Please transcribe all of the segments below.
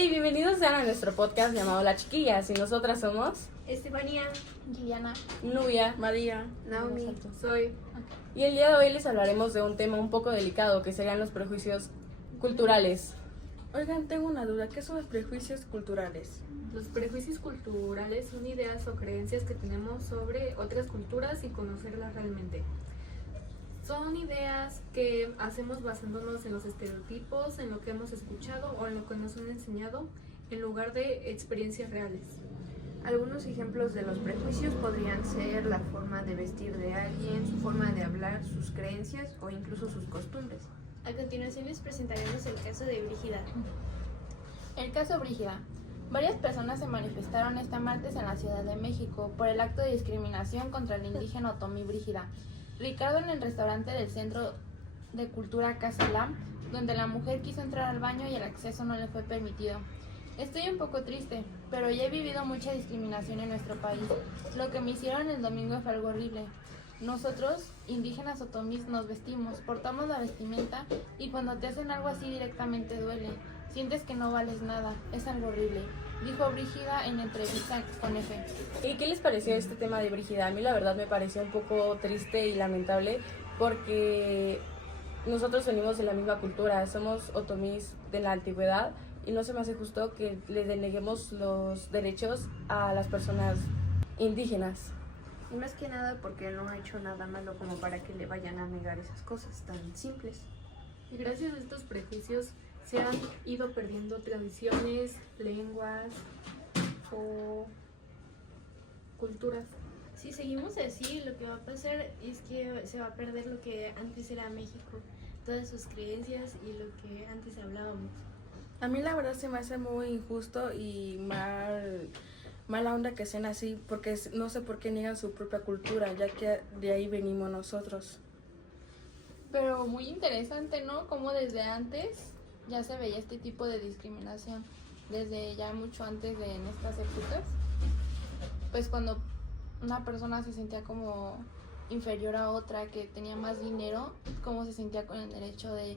Hey, bienvenidos sean a nuestro podcast llamado La Chiquillas y nosotras somos Estefanía, Liliana, Nubia, María, Naomi, soy. y el día de hoy les hablaremos de un tema un poco delicado que serían los prejuicios culturales. Oigan, tengo una duda, ¿qué son los prejuicios culturales? Los prejuicios culturales son ideas o creencias que tenemos sobre otras culturas sin conocerlas realmente. Son ideas que hacemos basándonos en los estereotipos, en lo que hemos escuchado o en lo que nos han enseñado, en lugar de experiencias reales. Algunos ejemplos de los prejuicios podrían ser la forma de vestir de alguien, su forma de hablar, sus creencias o incluso sus costumbres. a continuación les presentaremos el caso de Brígida. El caso Brígida. Varias personas se manifestaron este martes en la Ciudad de México por el acto de discriminación contra el indígena otomí Brígida Ricardo en el restaurante del Centro de Cultura Casa Lam, donde la mujer quiso entrar al baño y el acceso no le fue permitido. Estoy un poco triste, pero ya he vivido mucha discriminación en nuestro país. Lo que me hicieron el domingo fue algo horrible. Nosotros, indígenas otomís, nos vestimos, portamos la vestimenta y cuando te hacen algo así directamente duele. Sientes que no vales nada, es algo horrible, dijo Brígida en entrevista con F. ¿Y qué les pareció este tema de Brígida? A mí la verdad me pareció un poco triste y lamentable porque nosotros venimos de la misma cultura, somos otomís de la antigüedad y no se me hace justo que le deneguemos los derechos a las personas indígenas. Y más que nada porque no ha hecho nada malo como para que le vayan a negar esas cosas tan simples. Y gracias a estos prejuicios se han ido perdiendo tradiciones, lenguas o culturas. Si seguimos así, lo que va a pasar es que se va a perder lo que antes era México, todas sus creencias y lo que antes hablábamos. A mí la verdad se me hace muy injusto y mala onda que sean así, porque no sé por qué niegan su propia cultura, ya que de ahí venimos nosotros. Pero muy interesante, ¿no? Como desde antes ya se veía este tipo de discriminación, desde ya mucho antes de en estas épocas. Pues cuando una persona se sentía como inferior a otra, que tenía más dinero, cómo se sentía con el derecho de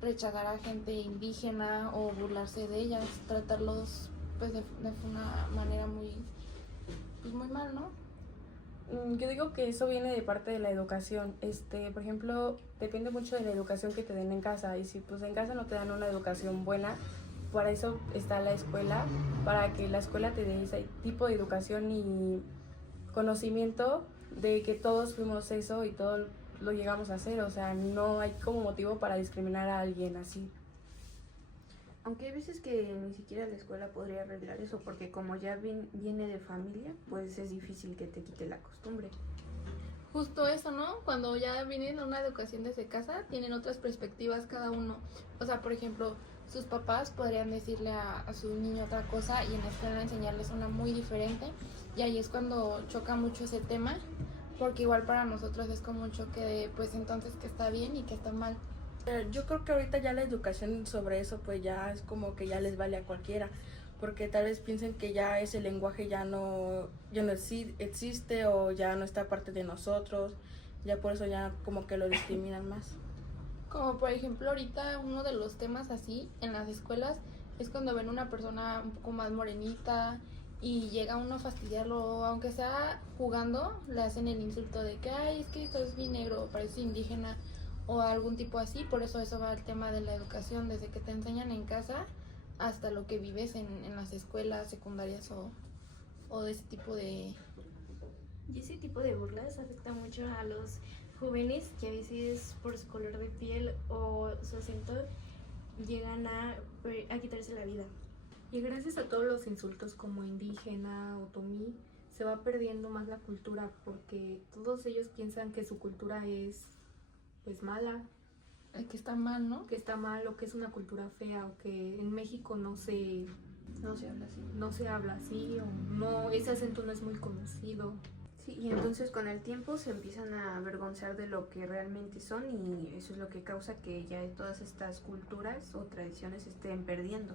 rechazar a gente indígena o burlarse de ellas, tratarlos pues de una manera muy mal, ¿no? Yo digo que eso viene de parte de la educación. Por ejemplo, depende mucho de la educación que te den en casa. Y si pues en casa no te dan una educación buena, para eso está la escuela, para que la escuela te dé ese tipo de educación y conocimiento de que todos fuimos eso y todos lo llegamos a hacer. O sea, no hay como motivo para discriminar a alguien así. Aunque hay veces que ni siquiera la escuela podría arreglar eso, porque como ya viene de familia, pues es difícil que te quite la costumbre. Justo eso, ¿no? Cuando ya vienen a una educación desde casa, tienen otras perspectivas cada uno. O sea, por ejemplo, sus papás podrían decirle a su niño otra cosa y en la escuela enseñarles una muy diferente. Y ahí es cuando choca mucho ese tema, porque igual para nosotros es como un choque de, pues entonces, qué está bien y qué está mal. Yo creo que ahorita ya la educación sobre eso pues ya es como que ya les vale a cualquiera, porque tal vez piensen que ya ese lenguaje ya no existe o ya no está parte de nosotros, ya por eso ya como que lo discriminan más. Como por ejemplo ahorita uno de los temas así en las escuelas es cuando ven una persona un poco más morenita y llega uno a fastidiarlo, aunque sea jugando, le hacen el insulto de que ay, es que estás bien negro, pareces indígena o algún tipo así. Por eso va el tema de la educación, desde que te enseñan en casa hasta lo que vives en las escuelas secundarias o de ese tipo de... Y ese tipo de burlas afecta mucho a los jóvenes que a veces por su color de piel o su acento llegan a quitarse la vida. Y gracias a todos los insultos como indígena, otomí, se va perdiendo más la cultura porque todos ellos piensan que su cultura es pues mala, que está mal, ¿no? que está mal o que es una cultura fea o que en México no se habla así o no, ese acento no es muy conocido. Sí, y entonces con el tiempo se empiezan a avergonzar de lo que realmente son y eso es lo que causa que ya todas estas culturas o tradiciones se estén perdiendo.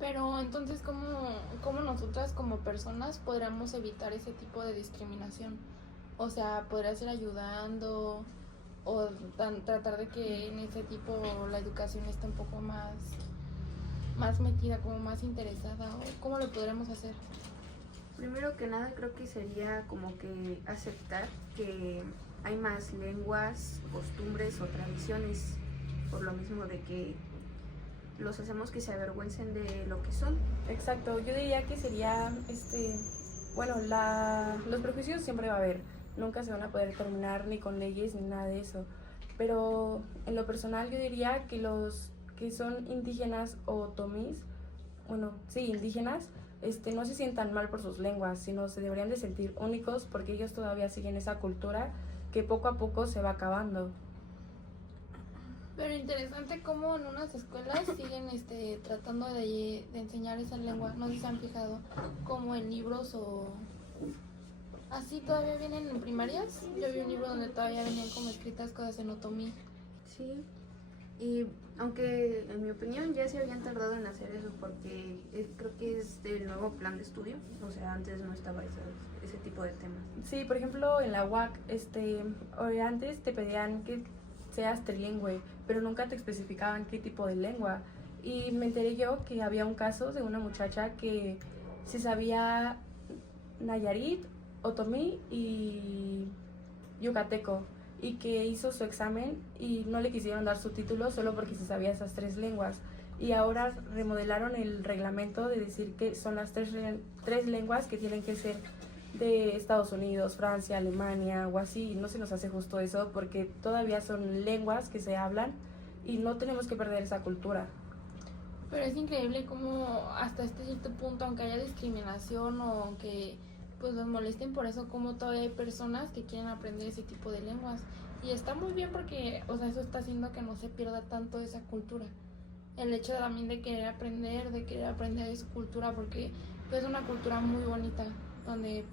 Pero entonces, ¿cómo nosotras como personas podríamos evitar ese tipo de discriminación? O sea, podría ser ayudando o tratar de que en ese tipo la educación esté un poco más más metida, como más interesada, o cómo lo podremos hacer? Primero que nada creo que sería como que aceptar que hay más lenguas, costumbres o tradiciones, por lo mismo de que los hacemos que se avergüencen de lo que son. Exacto, yo diría que sería, bueno, los prejuicios siempre va a haber, nunca se van a poder terminar ni con leyes ni nada de eso, pero en lo personal yo diría que los que son indígenas o otomís, bueno, sí, indígenas, no se sientan mal por sus lenguas, sino se deberían de sentir únicos porque ellos todavía siguen esa cultura que poco a poco se va acabando. Pero interesante cómo en unas escuelas siguen tratando de enseñar esa lengua. No sé si se han fijado, como en libros o así todavía vienen en primarias. Yo vi un libro donde todavía venían como escritas cosas en otomí. Sí, y aunque en mi opinión ya se habían tardado en hacer eso porque creo que es del nuevo plan de estudio, o sea, antes no estaba ese tipo de temas. Sí, por ejemplo, en la UAC, antes te pedían que seas trilingüe, pero nunca te especificaban qué tipo de lengua. Y me enteré yo que había un caso de una muchacha que se sabía Nayarit, Otomí y Yucateco, y que hizo su examen y no le quisieron dar su título solo porque se sabía esas 3 lenguas. Y ahora remodelaron el reglamento de decir que son las tres lenguas que tienen que ser de Estados Unidos, Francia, Alemania o así. No se nos hace justo eso porque todavía son lenguas que se hablan y no tenemos que perder esa cultura. Pero es increíble cómo hasta este cierto punto, aunque haya discriminación o aunque pues nos molesten por eso, como todavía hay personas que quieren aprender ese tipo de lenguas. Y está muy bien porque, o sea, eso está haciendo que no se pierda tanto esa cultura. El hecho también de querer aprender de su cultura, porque pues, es una cultura muy bonita, donde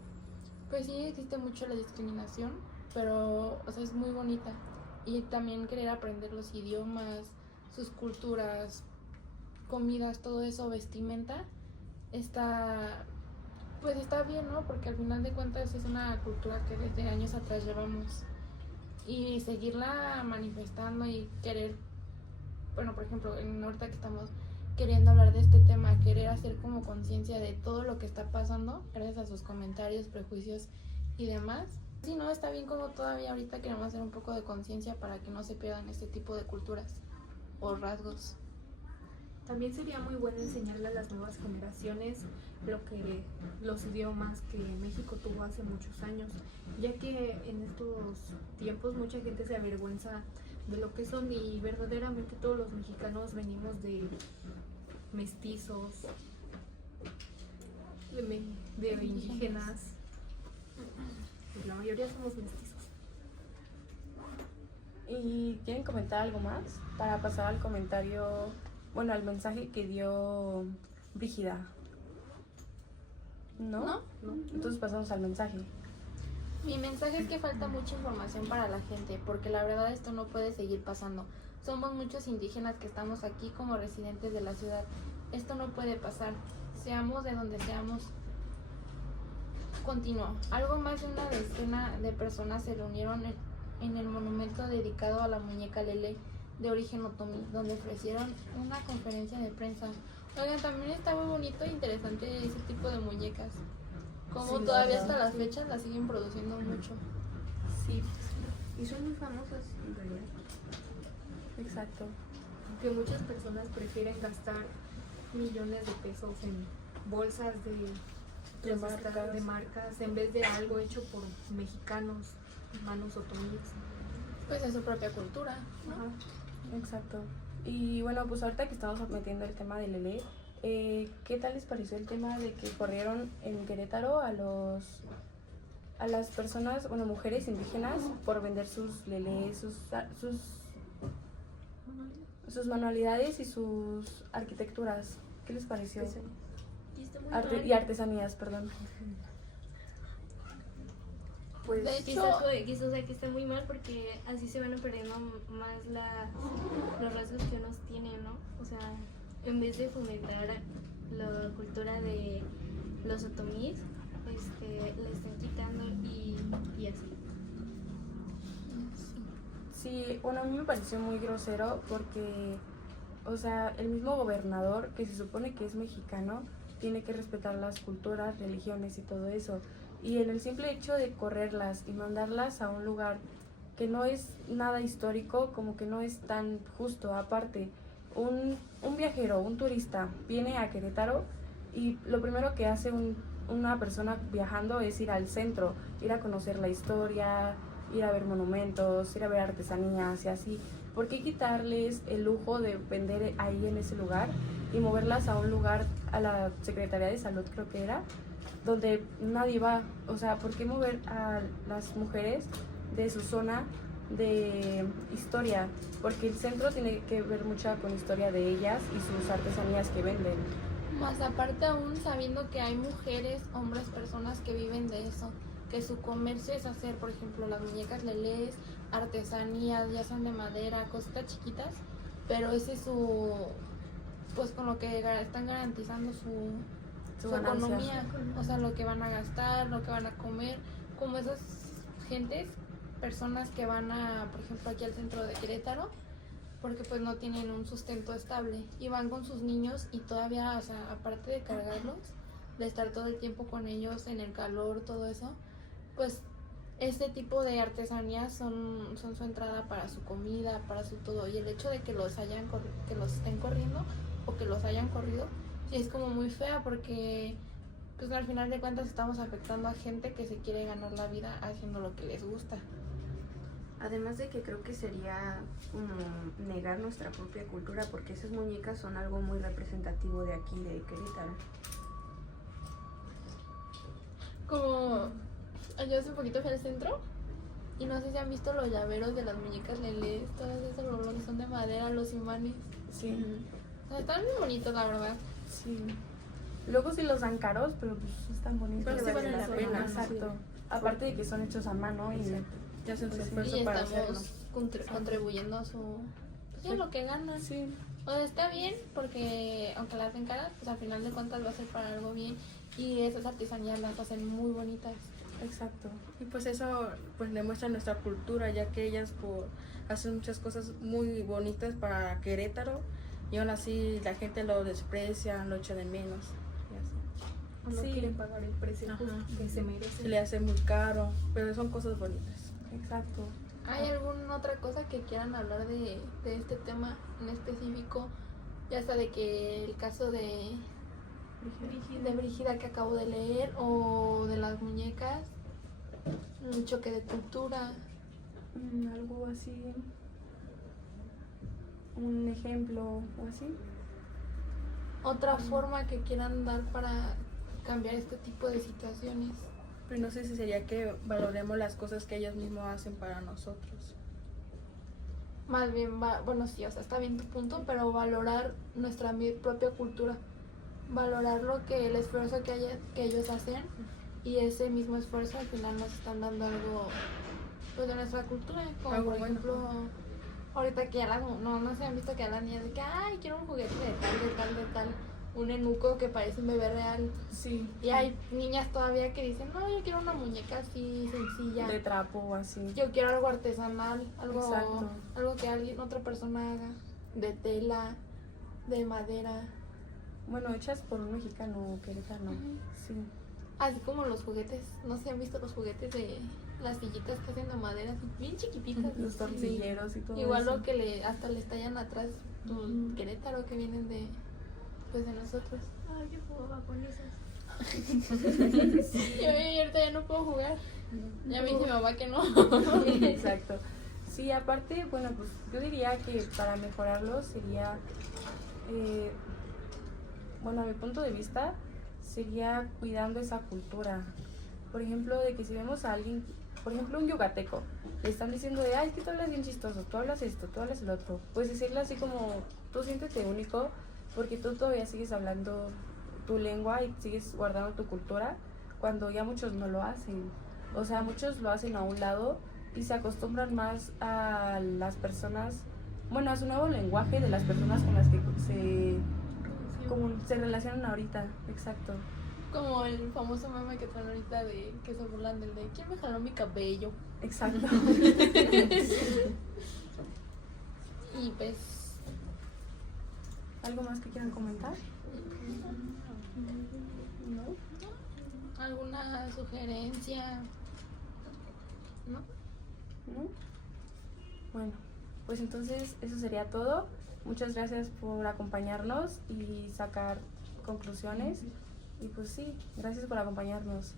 pues sí existe mucho la discriminación, pero, o sea, es muy bonita. Y también querer aprender los idiomas, sus culturas, comidas, todo eso, vestimenta, está bien, ¿no? Porque al final de cuentas es una cultura que desde años atrás llevamos. Y seguirla manifestando y querer, bueno, por ejemplo, ahorita que estamos queriendo hablar de este tema, querer hacer como conciencia de todo lo que está pasando, gracias a sus comentarios, prejuicios y demás. Sí, no, está bien como todavía ahorita queremos hacer un poco de conciencia para que no se pierdan este tipo de culturas o rasgos. También sería muy bueno enseñarle a las nuevas generaciones los idiomas que México tuvo hace muchos años, ya que en estos tiempos mucha gente se avergüenza de lo que son y verdaderamente todos los mexicanos venimos de mestizos, de indígenas, pues la mayoría somos mestizos. ¿Y quieren comentar algo más para pasar al comentario, bueno, al mensaje que dio Brígida? ¿No? Entonces pasamos al mensaje. Mi mensaje es que falta mucha información para la gente, porque la verdad esto no puede seguir pasando. Somos muchos indígenas que estamos aquí como residentes de la ciudad. Esto no puede pasar, seamos de donde seamos. Continuó. Algo más de una decena de personas se reunieron en el monumento dedicado a la muñeca Lele de origen otomí, donde ofrecieron una conferencia de prensa. Oigan, también está muy bonito e interesante ese tipo de muñecas. Como Sí, todavía ¿verdad? hasta las fechas las siguen produciendo mucho. Sí, Y son muy famosas en realidad. exacto. Que muchas personas prefieren gastar millones de pesos en bolsas De marcas. de marcas en vez de algo hecho por mexicanos, manos otomíes. Pues es su propia cultura, ¿no? Ajá, exacto. Y bueno, pues ahorita que estamos metiendo el tema de Lele, ¿qué tal les pareció el tema de que corrieron en Querétaro a las personas, bueno, mujeres indígenas por vender sus Lele, sus manualidades y sus arquitecturas? ¿Qué les pareció? Y está muy Y artesanías, perdón. Pues De hecho, O sea, que está muy mal porque así se van perdiendo más los rasgos que uno tiene, ¿no? O sea, en vez de fomentar la cultura de los otomíes, le están quitando y así. Sí, bueno, a mí me pareció muy grosero porque, o sea, el mismo gobernador, que se supone que es mexicano, tiene que respetar las culturas, religiones y todo eso. Y en el simple hecho de correrlas y mandarlas a un lugar que no es nada histórico, como que no es tan justo. Aparte, un viajero, un turista, viene a Querétaro y lo primero que hace una persona viajando es ir al centro, ir a conocer la historia, ir a ver monumentos, ir a ver artesanías y así. ¿Por qué quitarles el lujo de vender ahí en ese lugar y moverlas a un lugar, a la Secretaría de Salud creo que era, donde nadie va? O sea, ¿por qué mover a las mujeres de su zona de historia? Porque el centro tiene que ver mucho con historia de ellas y sus artesanías que venden. Más aparte aún sabiendo que hay mujeres, hombres, personas que viven de eso, que su comercio es hacer, por ejemplo, las muñecas lelés, artesanías, ya son de madera, cositas chiquitas, pero ese es su, pues con lo que están garantizando su ganancia. economía, o sea, lo que van a gastar, lo que van a comer, como esas gentes, personas que van a, por ejemplo, aquí al centro de Querétaro, porque pues no tienen un sustento estable y van con sus niños y todavía, o sea, aparte de cargarlos, de estar todo el tiempo con ellos en el calor, todo eso, pues este tipo de artesanías son su entrada para su comida, para su todo, y el hecho de que los que los estén corriendo o que los hayan corrido, sí es como muy fea porque pues al final de cuentas estamos afectando a gente que se quiere ganar la vida haciendo lo que les gusta. Además de que creo que sería como negar nuestra propia cultura, porque esas muñecas son algo muy representativo de aquí, de Querétaro. Como yo hace un poquito fui al centro y no sé si han visto los llaveros de las muñecas lelés, todas esas lo que son de madera, los imanes. Sí, O sea, están muy bonitos, la verdad. sí. Luego sí los dan caros, pero pues están bonitos. Pero sí valen la pena. Exacto. Aparte de que son hechos a mano y Ya hacen su Pues sí. esfuerzo Y para hacerlo. estamos contribuyendo a su, pues, a lo que ganan. sí. O sea, está bien porque aunque las den caras, pues al final de cuentas va a ser para algo bien y esas artesanías las hacen muy bonitas. Exacto. Y pues eso pues demuestra nuestra cultura, ya que ellas hacen muchas cosas muy bonitas para Querétaro y aún así la gente lo desprecia, lo echa de menos. Y así. No Sí. quieren pagar el precio Ajá. que se Se merece. le hace muy caro, pero son cosas bonitas. Exacto. ¿Hay alguna otra cosa que quieran hablar de este tema en específico? Ya sea de que el caso de Brígida que acabo de leer o de las muñecas, un choque de cultura. Algo así. Un ejemplo o así. Otra forma que quieran dar para cambiar este tipo de situaciones. Pero no sé si sería que valoremos las cosas que ellos mismos hacen para nosotros. Más bien, bueno, sí, o sea, está bien tu punto, pero valorar nuestra propia cultura. Valorar lo que el esfuerzo que ellos hacen y ese mismo esfuerzo al final nos están dando algo pues de nuestra cultura, como Algo por bueno. ejemplo ahorita que ya no se han visto que a las niñas de que ay quiero un juguete de tal, un enuco que parece un bebé real, Sí. y hay niñas todavía que dicen no, yo quiero una muñeca así sencilla, De trapo o así. yo quiero algo artesanal, Exacto. algo que otra persona haga, de tela, de madera. Bueno, hechas por un mexicano queretano. Sí. Así como los juguetes, no sé si han visto los juguetes de las sillitas que hacen de madera, así, bien chiquititas. Los Sí. tortilleros y todo Igual eso. lo que hasta le estallan atrás, Querétaro, que vienen de nosotros. Ay, yo jugaba con esas. Y ahorita ya no puedo jugar. Ya me dice mi mamá que no. Exacto. Sí, aparte, bueno, pues yo diría que para mejorarlo sería, bueno, a mi punto de vista, sería cuidando esa cultura. Por ejemplo, de que si vemos a alguien, por ejemplo, un yucateco, le están diciendo de, ay, es que tú hablas bien chistoso, tú hablas esto, tú hablas el otro. Pues decirle así como, tú siéntete único, porque tú todavía sigues hablando tu lengua y sigues guardando tu cultura, cuando ya muchos no lo hacen. O sea, muchos lo hacen a un lado y se acostumbran más a las personas, bueno, a su nuevo lenguaje de las personas con las que se relacionan ahorita. Exacto. Como el famoso meme que traen ahorita de que se burlan del de ¿quién me jaló mi cabello? Exacto. Y pues ¿Algo más que quieran comentar? ¿No? ¿Alguna sugerencia? ¿No? ¿No? Bueno, pues entonces eso sería todo. Muchas gracias por acompañarnos y sacar conclusiones. Y pues sí, gracias por acompañarnos.